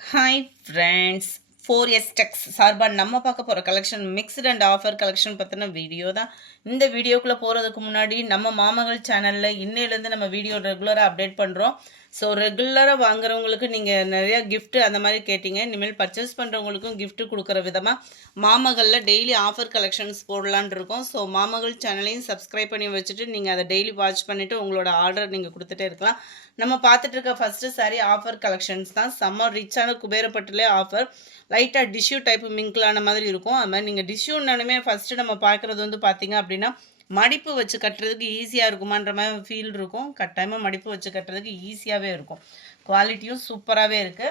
Hi friends, 4S டெக்ஸ் சார்பாக நம்ம பார்க்க போகிற collection mixed and offer collection பற்றின வீடியோ தான். இந்த வீடியோக்குள்ளே போகிறதுக்கு முன்னாடி நம்ம மாமகள் சேனலில் இன்னையிலேருந்து நம்ம வீடியோ ரெகுலராக அப்டேட் பண்ணுறோம். ஸோ ரெகுலராக வாங்குறவங்களுக்கு நீங்கள் நிறையா கிஃப்ட்டு அந்த மாதிரி கேட்டிங்க. இனிமேல் பர்ச்சேஸ் பண்ணுறவங்களுக்கும் கிஃப்ட்டு கொடுக்குற விதமாக மாமகளில் டெய்லி ஆஃபர் கலெக்ஷன்ஸ் போடலான் இருக்கோம். ஸோ மாமகள் சேனலையும் சப்ஸ்கிரைப் பண்ணி வச்சுட்டு நீங்கள் அதை டெய்லி வாட்ச் பண்ணிவிட்டு உங்களோட ஆர்டர் நீங்கள் கொடுத்துட்டே இருக்கலாம். நம்ம பார்த்துட்டு இருக்க ஃபஸ்ட்டு சாரி ஆஃபர் கலெக்ஷன்ஸ் தான். செம்ம ரிச்சான குபேரப்பட்டுலே ஆஃபர். லைட்டாக டிஷ்யூ டைப் மிங்க்லான மாதிரி இருக்கும். அது மாதிரி நீங்கள் டிஷ்யூன்னாலுமே ஃபஸ்ட்டு நம்ம பார்க்குறது வந்து பார்த்திங்க அப்படின்னா மடிப்பு வச்சு கட்டுறதுக்கு ஈஸியாக இருக்குமான்ற மாதிரி ஃபீல் இருக்கும். கட்டாயமாக மடிப்பு வச்சு கட்டுறதுக்கு ஈஸியாகவே இருக்கும். குவாலிட்டியும் சூப்பராகவே இருக்குது.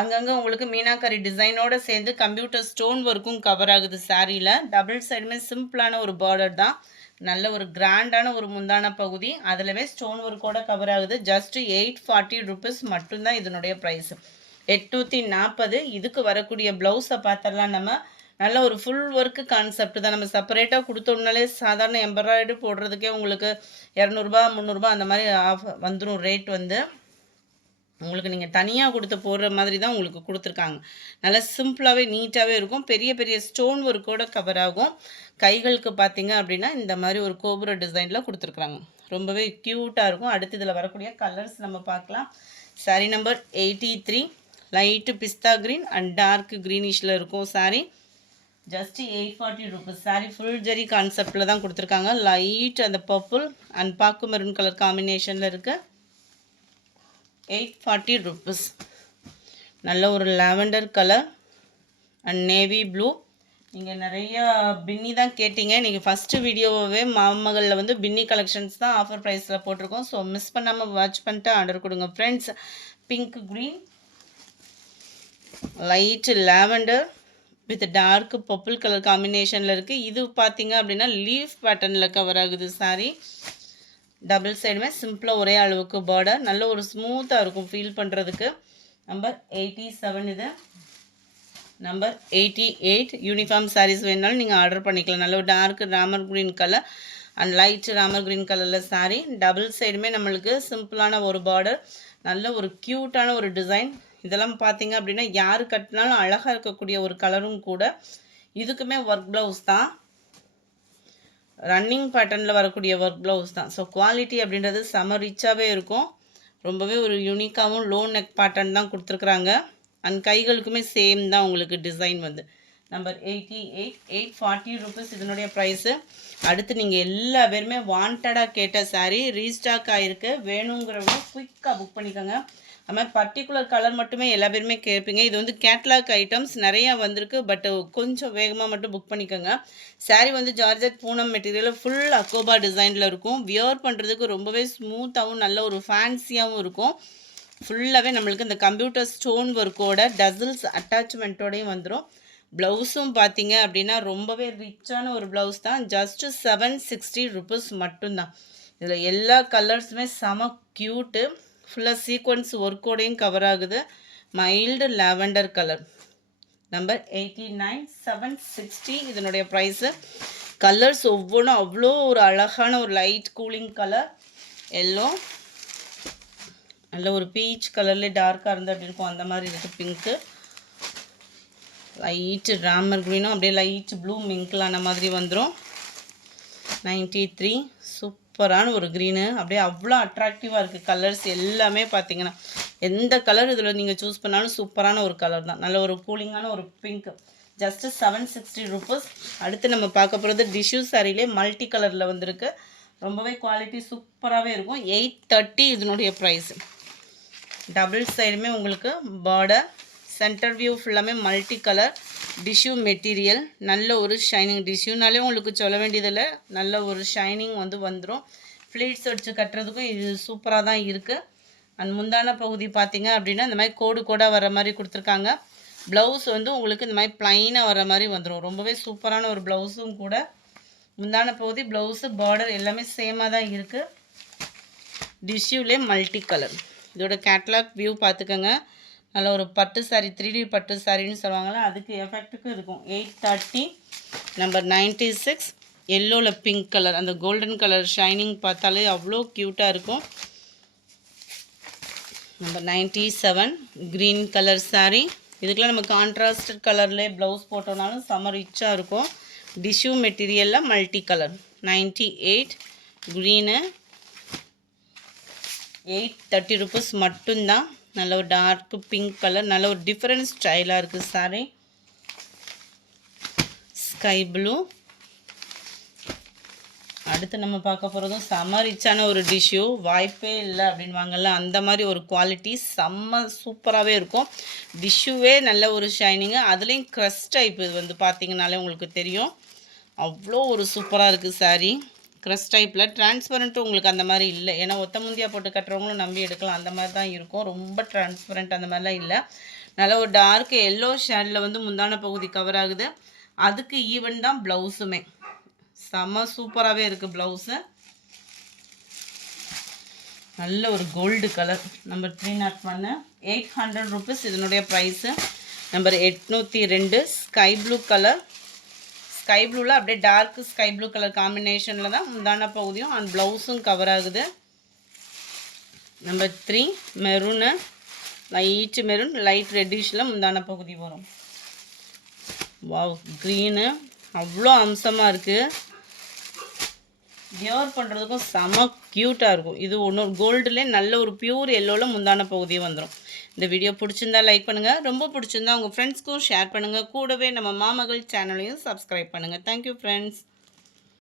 அங்கங்கே உங்களுக்கு மீனாக்கரி டிசைனோடு சேர்ந்து கம்ப்யூட்டர் ஸ்டோன் ஒர்க்கும் கவர் ஆகுது சாரியில். டபுள் சைடுமே சிம்பிளான ஒரு பார்டர் தான். நல்ல ஒரு கிராண்டான ஒரு முந்தான பகுதி, அதிலவே ஸ்டோன் ஒர்க்கோட கவர் ஆகுது. ஜஸ்ட் 840 ருபீஸ் மட்டும்தான் இதனுடைய ப்ரைஸ். 840. இதுக்கு வரக்கூடிய ப்ளவுஸை பார்த்தரலாம். நம்ம நல்ல ஒரு ஃபுல் ஒர்க்கு கான்செப்ட் தான். நம்ம செப்பரேட்டாக கொடுத்தோம்னாலே சாதாரண எம்ப்ராய்டரி போடுறதுக்கே உங்களுக்கு 200 300 அந்த மாதிரி ஆஃப் வந்துடும். ரேட் வந்து உங்களுக்கு நீங்கள் தனியாக கொடுத்து போடுற மாதிரி தான் உங்களுக்கு கொடுத்துருக்காங்க. நல்லா சிம்பிளாகவே நீட்டாகவே இருக்கும். பெரிய பெரிய ஸ்டோன் ஒர்க்கோட கவர் ஆகும். கைகளுக்கு பார்த்தீங்க அப்படின்னா இந்த மாதிரி ஒரு கோபுர டிசைனில் கொடுத்துருக்குறாங்க. ரொம்பவே க்யூட்டாக இருக்கும். அடுத்து இதில் வரக்கூடிய கலர்ஸ் நம்ம பார்க்கலாம். Saree number 83 light pista green and dark க்ரீனிஷில் இருக்கும் saree. Just 840 rupees. Saree full zari கான்செப்டில் தான் கொடுத்துருக்காங்க. லைட் அந்த பர்பிள் அண்ட் பாக்கு மெரூன் கலர் காம்பினேஷனில் இருக்குது. 840 ருபீஸ். நல்ல ஒரு lavender colour and navy blue. நீங்கள் நிறையா பின்னி தான் கேட்டிங்க. நீங்கள் ஃபஸ்ட்டு வீடியோவே மாமகளில் வந்து பின்னி கலெக்ஷன்ஸ் தான் ஆஃபர் ப்ரைஸில் போட்டிருக்கோம். ஸோ மிஸ் பண்ணாமல் வாட்ச் பண்ணிட்டு ஆர்டர் கொடுங்க friends. Pink green, light lavender with dark purple colour காம்பினேஷனில் இருக்குது. இது பார்த்தீங்க அப்படின்னா லீஃப் பேட்டர்னில் கவர் ஆகுது சாரி. டபுள் சைடுமே சிம்பிளாக ஒரே அளவுக்கு பார்டர். நல்ல ஒரு ஸ்மூத்தாக இருக்கும் ஃபீல் பண்ணுறதுக்கு. நம்பர் 87. இது நம்பர் 88. யூனிஃபார்ம் சாரீஸ் வேணுனாலும் நீங்கள் ஆர்டர் பண்ணிக்கலாம். நல்ல ஒரு dark Ramar green colour and light Ramar green கலரில் சாரீ. டபுள் சைடுமே நம்மளுக்கு சிம்பிளான ஒரு பார்டர். நல்ல ஒரு க்யூட்டான ஒரு டிசைன். இதெல்லாம் பார்த்தீங்க அப்படின்னா யார் கட்டினாலும் அழகாக இருக்கக்கூடிய ஒரு கலரும் கூட. இதுக்குமே ஒர்க் ப்ளவுஸ் தான். ரன்னிங் பேட்டர்னில் வரக்கூடிய ஒர்க் ப்ளவுஸ் தான். ஸோ குவாலிட்டி அப்படின்றது செம ரிச்சாகவே இருக்கும். ரொம்பவே ஒரு யூனிக்காகவும் லோ நெக் பேட்டர்ன் தான் கொடுத்துருக்குறாங்க. அண்ட் கைகளுக்குமே சேம் தான் உங்களுக்கு டிசைன் வந்து. நம்பர் 88, 840 ருபீஸ் இதனுடைய ப்ரைஸு. அடுத்து நீங்கள் எல்லா பேருமே வாண்டடாக கேட்ட சாரீ ரீஸ்டாக் ஆகிருக்கு. வேணுங்கிறவங்க குயிக்காக புக் பண்ணிக்கோங்க. அது மாதிரி பர்டிகுலர் கலர் மட்டுமே எல்லா பேருமே கேட்பீங்க. இது வந்து கேட்லாக் ஐட்டம்ஸ் நிறையா வந்திருக்கு. பட் கொஞ்சம் வேகமாக மட்டும் புக் பண்ணிக்கோங்க. சாரீ வந்து ஜார்ஜெட் பூனம் மெட்டீரியல் ஃபுல் அக்கோபா டிசைனில் இருக்கும். வியர் பண்ணுறதுக்கு ரொம்பவே ஸ்மூத்தாகவும் நல்ல ஒரு ஃபேன்சியாகவும் இருக்கும். ஃபுல்லாகவே நம்மளுக்கு இந்த கம்ப்யூட்டர் ஸ்டோன் ஒர்க்கோட டசில்ஸ் அட்டாச்மெண்ட்டோடையும் வந்துடும். ப்ளவுஸும் பார்த்தீங்க அப்படின்னா ரொம்பவே ரிச்சான ஒரு ப்ளவுஸ் தான். ஜஸ்ட்டு 760 ருபீஸ் மட்டும்தான். இதில் எல்லா கலர்ஸுமே செம க்யூட்டு. ஃபுல்லாக சீக்வன்ஸ் ஒர்க்கோடையும் கவர் ஆகுது. Mild lavender colour. நம்பர் 89, 760 இதனுடைய ப்ரைஸு. கலர்ஸ் ஒவ்வொன்றும் அவ்வளோ ஒரு அழகான ஒரு லைட் கூலிங் கலர். எல்லோ, நல்ல ஒரு பீச் கலரில் டார்க்காக இருந்தால் அப்படி இருக்கும் அந்த மாதிரி இருக்குது. பிங்க்கு, லைட்டு ராமர் க்ரீனும் அப்படியே லைட் ப்ளூ மிங்க்லான மாதிரி வந்துடும். 93 சூப்பரான ஒரு க்ரீனு. அப்படியே அவ்வளோ அட்ராக்டிவாக இருக்குது. கலர்ஸ் எல்லாமே பார்த்தீங்கன்னா எந்த கலர் இதில் நீங்கள் சூஸ் பண்ணாலும் சூப்பரான ஒரு கலர் தான். நல்ல ஒரு கூலிங்கான ஒரு பிங்க். Just 760 rupees. அடுத்து நம்ம பார்க்க போகிறது டிஷ்யூ சாரிலே மல்டி கலரில் வந்திருக்கு. ரொம்பவே குவாலிட்டி சூப்பராகவே இருக்கும். 830 இதனுடைய ப்ரைஸு. டபுள் சைடுமே உங்களுக்கு பார்டர். சென்டர் வியூ ஃபுல்லாமே மல்டி கலர் டிஷ்யூ மெட்டீரியல். நல்ல ஒரு ஷைனிங். டிஷ்யூனாலே உங்களுக்கு சொல்ல வேண்டியதில்லை, நல்ல ஒரு ஷைனிங் வந்து வந்துடும். ஃப்ளீட்ஸ் வச்சு கட்டுறதுக்கும் இது சூப்பராக தான் இருக்குது. அண்ட் முந்தான பகுதி பார்த்தீங்க அப்படின்னா இந்த மாதிரி கோடு கோடாக வர மாதிரி கொடுத்துருக்காங்க. ப்ளவுஸ் வந்து உங்களுக்கு இந்த மாதிரி ப்ளைனாக வர மாதிரி வந்துடும். ரொம்பவே சூப்பரான ஒரு ப்ளவுஸும் கூட. முந்தான பகுதி ப்ளவுஸு பார்டர் எல்லாமே சேமாக தான் இருக்குது. டிஷ்யூலே மல்டி கலர். இதோட கேட்லாக் வியூ பார்த்துக்கோங்க. நல்ல ஒரு பட்டு சாரி, 3D பட்டு சாரின்னு சொல்லுவாங்களே அதுக்கு எஃபெக்ட்டுக்கு இருக்கும். 830. நம்பர் 96 எல்லோவில் பிங்க் கலர். அந்த கோல்டன் கலர் ஷைனிங் பார்த்தாலே அவ்வளோ க்யூட்டாக இருக்கும். Number 97 green colour saree. இதுக்கெல்லாம் நம்ம கான்ட்ராஸ்டட் கலர்லேயே ப்ளவுஸ் போட்டோம்னாலும் செம ரிச்சாக இருக்கும். டிஷ்யூ மெட்டீரியலில் மல்டி கலர். 98 க்ரீனு 830 rupees மட்டும்தான். நல்ல ஒரு டார்க் பிங்க் கலர், நல்ல ஒரு டிஃப்ரெண்ட் ஸ்டைலாக இருக்குது saree. Sky blue. அடுத்து நம்ம பார்க்க போகிறதும் செம்ம ரிச்சான ஒரு டிஷ்யூ, வாய்ப்பே இல்லை அப்படின்வாங்கல்ல அந்த மாதிரி ஒரு குவாலிட்டி, செம்ம சூப்பராகவே இருக்கும். டிஷ்யூவே நல்ல ஒரு ஷைனிங்கு, அதுலேயும் க்ரஷ் டைப். இது வந்து பார்த்திங்கனாலே உங்களுக்கு தெரியும் அவ்வளோ ஒரு சூப்பராக இருக்குது saree. க்ரஷ் டைப்பில் டிரான்ஸ்பரண்ட்டும் உங்களுக்கு அந்த மாதிரி இல்லை. ஏன்னா ஒத்த முந்தியா போட்டு கட்டுறவங்களும் நம்பி எடுக்கலாம், அந்த மாதிரி தான் இருக்கும். ரொம்ப டிரான்ஸ்பரண்ட் அந்த மாதிரிலாம் இல்லை. நல்ல ஒரு டார்க் எல்லோ ஷேடில் வந்து முந்தான பகுதி கவர் ஆகுது. அதுக்கு ஈவன் தான் ப்ளவுஸுமே செம்ம சூப்பராகவே இருக்குது ப்ளவுஸு. நல்ல ஒரு கோல்டு கலர். நம்பர் 301 800 rupees இதனுடைய price. Number 802 sky blue colour. Sky ப்ளூவில் அப்படியே டார்க் ஸ்கை ப்ளூ கலர் காம்பினேஷனில் தான் முந்தான பகுதியும் அண்ட் ப்ளவுஸும் கவர் ஆகுது. Number 3 maroon, light maroon light ரெட்டிஷில் முந்தான பகுதி வரும். வாவ், க்ரீனு அவ்வளோ அம்சமாக இருக்குது. வியர் பண்ணுறதுக்கும் செம க்யூட்டாக இருக்கும். இது ஒன்று கோல்டுலே நல்ல ஒரு பியூர் எல்லோவில் முந்தான பகுதியே வந்துடும். இந்த வீடியோ பிடிச்சிருந்தா லைக் பண்ணுங்கள், ரொம்ப பிடிச்சிருந்தா உங்கள் ஃப்ரெண்ட்ஸ்க்கும் ஷேர் பண்ணுங்கள். கூடவே நம்ம மாமகள் சேனலையும் சப்ஸ்கிரைப் பண்ணுங்கள். Thank you friends.